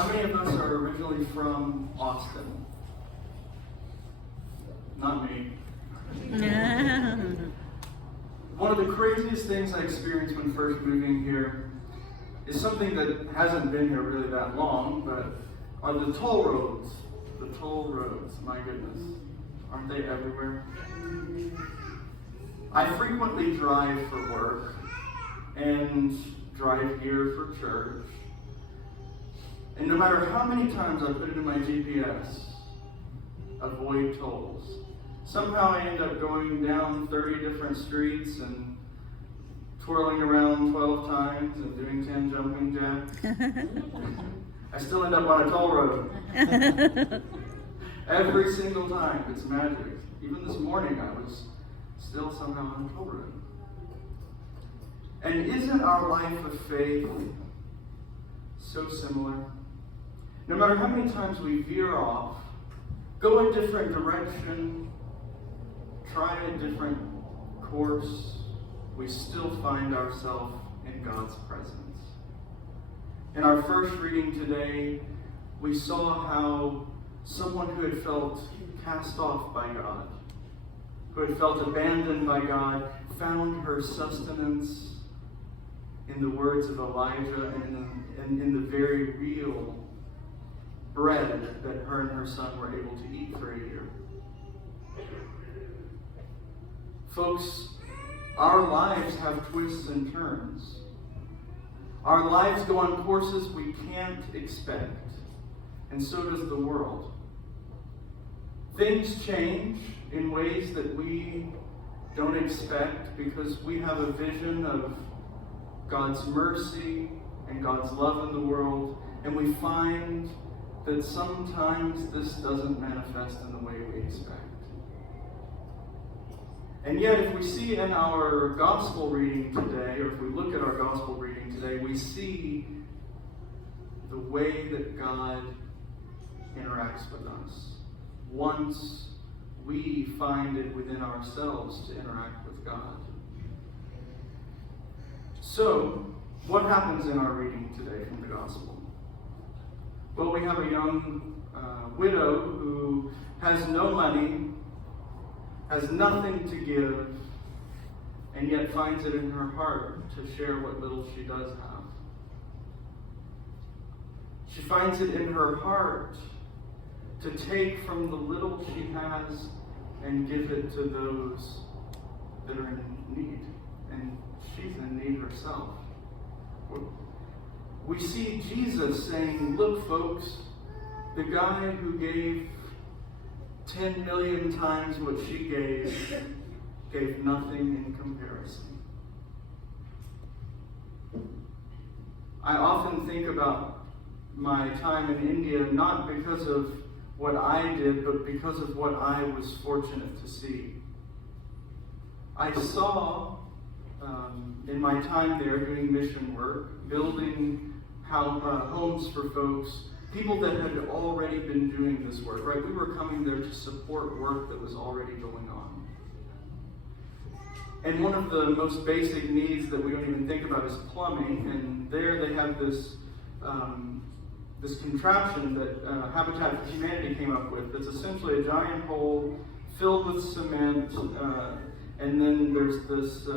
How many of us are originally from Austin? Not me. One of the craziest things I experienced when first moving here is something that hasn't been here really that long, but are the toll roads. The toll roads, my goodness. Aren't they everywhere? I frequently drive for work and drive here for church. And no matter how many times I put it in my GPS, avoid tolls, somehow I end up going down 30 different streets and twirling around 12 times and doing 10 jumping jacks. I still end up on a toll road. Every single time. It's magic. Even this morning I was still somehow on a toll road. And isn't our life of faith so similar? No matter how many times we veer off, go a different direction, try a different course, we still find ourselves in God's presence. In our first reading today, we saw how someone who had felt cast off by God, who had felt abandoned by God, found her sustenance in the words of Elijah and in the very real bread that her and her son were able to eat for a year. Folks, our lives have twists and turns. Our lives go on courses we can't expect, and so does the world. Things change in ways that we don't expect because we have a vision of God's mercy and God's love in the world, and we find that sometimes this doesn't manifest in the way we expect. And yet, if we see in our gospel reading today, or if we look at our gospel reading today, we see the way that God interacts with us. Once we find it within ourselves to interact with God. So, what happens in our reading today from the gospel? Well, we have a young widow who has no money, has nothing to give, and yet finds it in her heart to share what little she does have. She finds it in her heart to take from the little she has and give it to those that are in need. And she's in need herself. We see Jesus saying, look, folks, the guy who gave 10 million times what she gave nothing in comparison. I often think about my time in India, not because of what I did, but because of what I was fortunate to see. I saw, in my time there doing mission work, building homes for folks, people that had already been doing this work, right? We were coming there to support work that was already going on. And one of the most basic needs that we don't even think about is plumbing, and there they have this contraption that Habitat for Humanity came up with that's essentially a giant hole filled with cement, and then there's this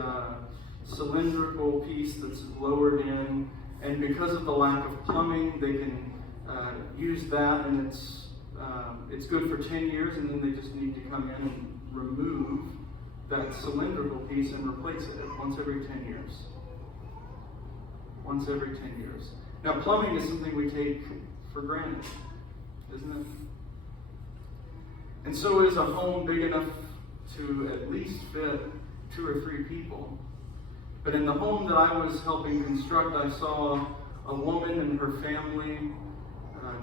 cylindrical piece that's lowered in, and because of the lack of plumbing, they can use that, and it's good for 10 years, and then they just need to come in and remove that cylindrical piece and replace it once every 10 years. Once every 10 years. Now, plumbing is something we take for granted, isn't it? And so is a home big enough to at least fit 2 or 3 people. But in the home that I was helping construct, I saw a woman and her family,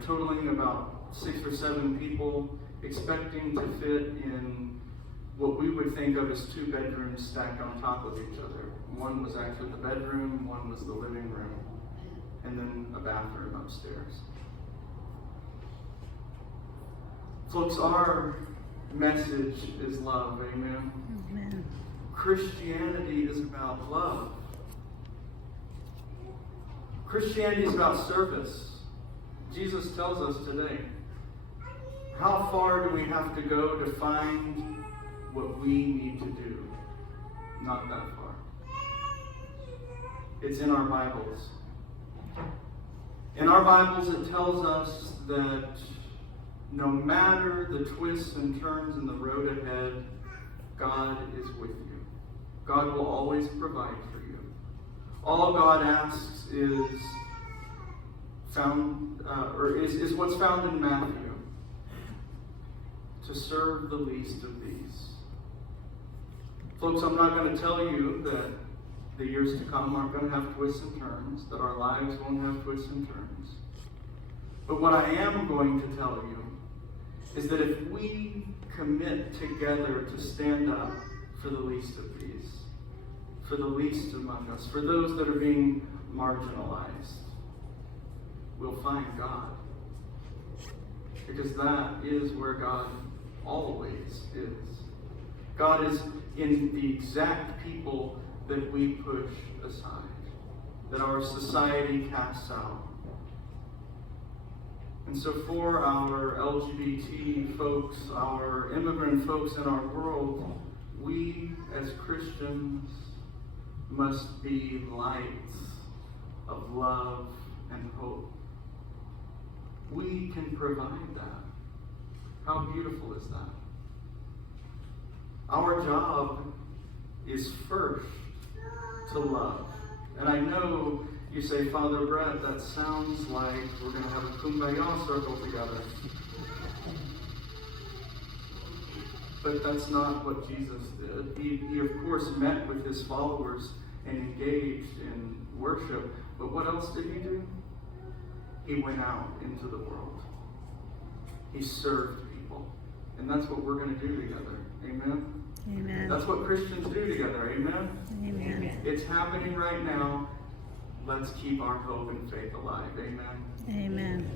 totaling about 6 or 7 people, expecting to fit in what we would think of as 2 bedrooms stacked on top of each other. One was actually the bedroom, one was the living room, and then a bathroom upstairs. Folks, our message is love, amen? Amen. Christianity is about love. Christianity is about service. Jesus tells us today, how far do we have to go to find what we need to do? Not that far. It's in our Bibles. In our Bibles, it tells us that no matter the twists and turns in the road ahead, God is with you. God will always provide for you. All God asks is what's found in Matthew, to serve the least of these. Folks, I'm not going to tell you that the years to come aren't going to have twists and turns, that our lives won't have twists and turns. But what I am going to tell you is that if we commit together to stand up for the least of these, for the least among us, for those that are being marginalized, we'll find God. Because that is where God always is. God is in the exact people that we push aside, that our society casts out. And so for our LGBT folks, our immigrant folks in our world, we as Christians must be lights of love and hope. We can provide that. How beautiful is that? Our job is first to love. And I know you say, Father Brett, that sounds like we're going to have a kumbaya circle together. But that's not what Jesus did. He of course met with his followers and engaged in worship. But what else did he do? He went out into the world. He served people. And that's what we're going to do together. Amen? Amen. That's what Christians do together. Amen? Amen. It's happening right now. Let's keep our hope and faith alive. Amen? Amen.